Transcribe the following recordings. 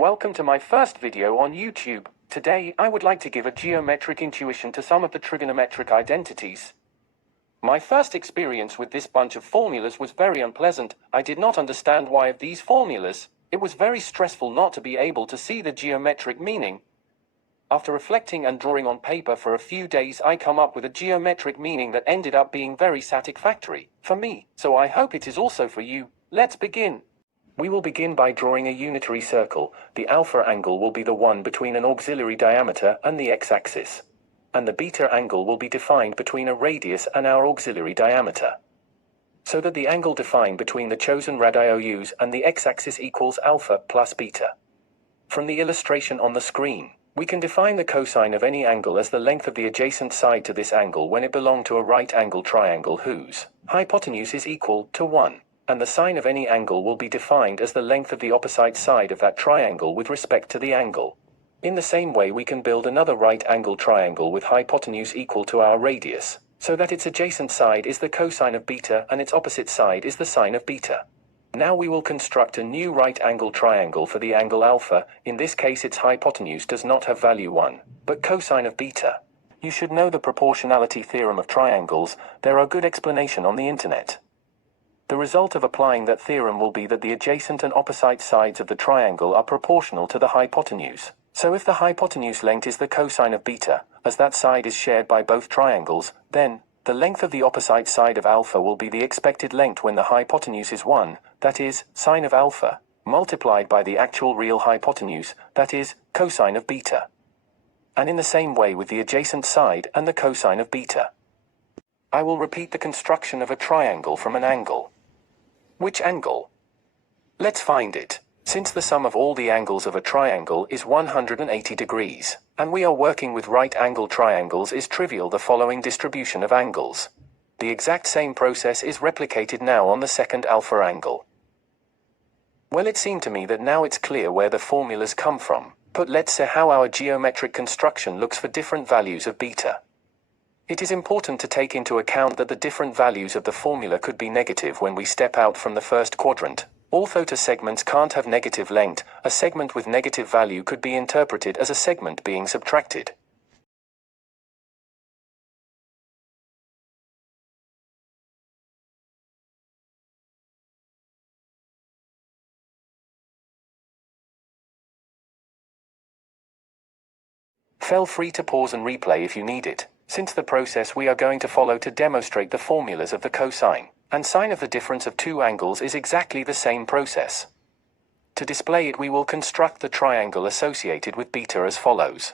Welcome to my first video on YouTube. Today, I would like to give a geometric intuition to some of the trigonometric identities. My first experience with this bunch of formulas was very unpleasant. I did not understand why of these formulas. It was very stressful not to be able to see the geometric meaning. After reflecting and drawing on paper for a few days, I come up with a geometric meaning that ended up being very satisfactory for me. So I hope it is also for you. Let's begin. We will begin by drawing a unitary circle. The alpha angle will be the one between an auxiliary diameter and the x-axis. And the beta angle will be defined between a radius and our auxiliary diameter. So that the angle defined between the chosen radius and the x-axis equals alpha plus beta. From the illustration on the screen, we can define the cosine of any angle as the length of the adjacent side to this angle when it belongs to a right-angled triangle whose hypotenuse is equal to 1. And the sine of any angle will be defined as the length of the opposite side of that triangle with respect to the angle. In the same way, we can build another right-angled triangle with hypotenuse equal to our radius, so that its adjacent side is the cosine of beta and its opposite side is the sine of beta. Now we will construct a new right-angled triangle for the angle alpha. In this case, its hypotenuse does not have value 1, but cosine of beta. You should know the proportionality theorem of triangles. There are good explanation on the internet. The result of applying that theorem will be that the adjacent and opposite sides of the triangle are proportional to the hypotenuse. So if the hypotenuse length is the cosine of beta, as that side is shared by both triangles, then the length of the opposite side of alpha will be the expected length when the hypotenuse is 1, that is, sine of alpha, multiplied by the actual real hypotenuse, that is, cosine of beta. And in the same way with the adjacent side and the cosine of beta. I will repeat the construction of a triangle from an angle. Which angle? Let's find it. Since the sum of all the angles of a triangle is 180 degrees, and we are working with right-angled triangles, is trivial the following distribution of angles. The exact same process is replicated now on the second alpha angle. Well, it seemed to me that now it's clear where the formulas come from, but let's see how our geometric construction looks for different values of beta. It is important to take into account that the different values of the formula could be negative when we step out from the first quadrant. Although two segments can't have negative length, a segment with negative value could be interpreted as a segment being subtracted. Feel free to pause and replay if you need it, since the process we are going to follow to demonstrate the formulas of the cosine and sine of the difference of two angles is exactly the same process. To display it, we will construct the triangle associated with beta as follows.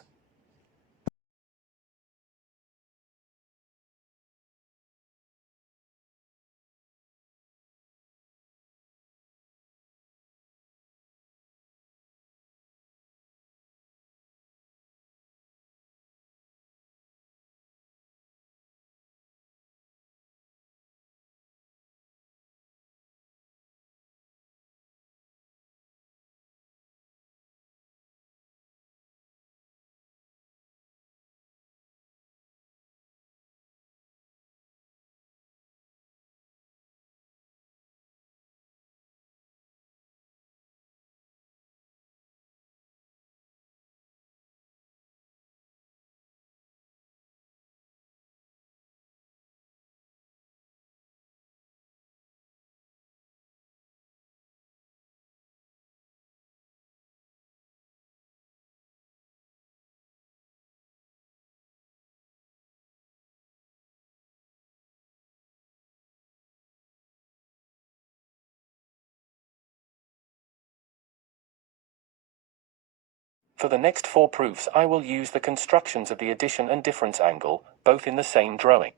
For the next 4 proofs, I will use the constructions of the addition and difference angle, both in the same drawing.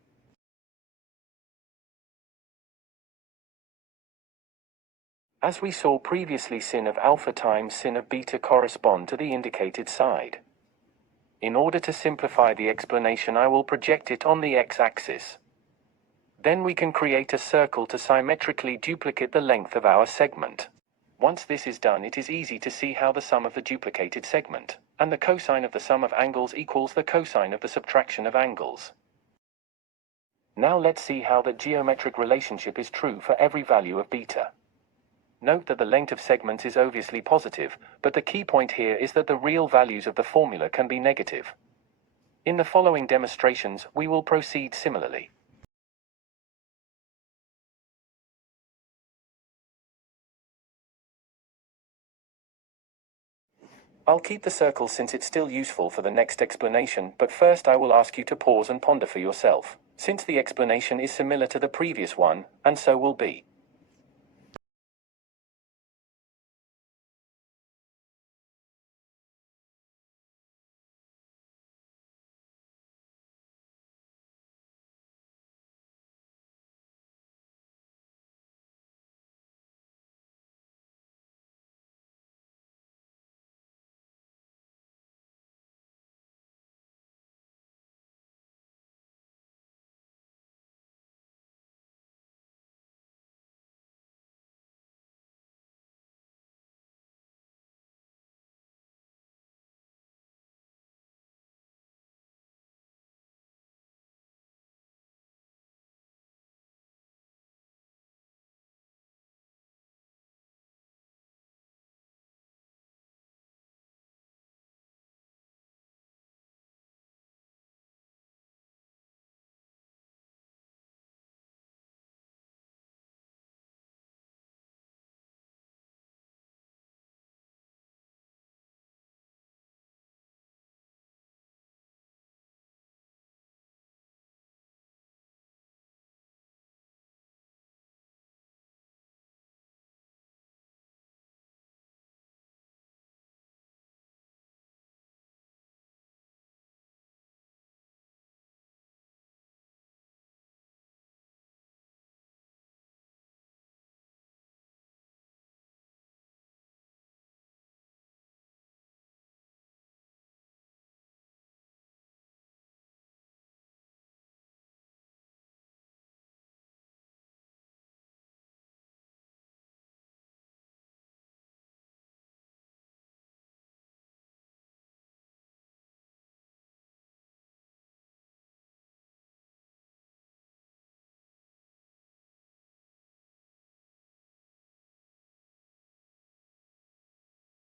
As we saw previously, sin of alpha times sin of beta correspond to the indicated side. In order to simplify the explanation, I will project it on the x-axis. Then we can create a circle to symmetrically duplicate the length of our segment. Once this is done, it is easy to see how the sum of the duplicated segment and the cosine of the sum of angles equals the cosine of the subtraction of angles. Now let's see how that geometric relationship is true for every value of beta. Note that the length of segments is obviously positive, but the key point here is that the real values of the formula can be negative. In the following demonstrations, we will proceed similarly. I'll keep the circle since it's still useful for the next explanation, but first I will ask you to pause and ponder for yourself, since the explanation is similar to the previous one, and so will be.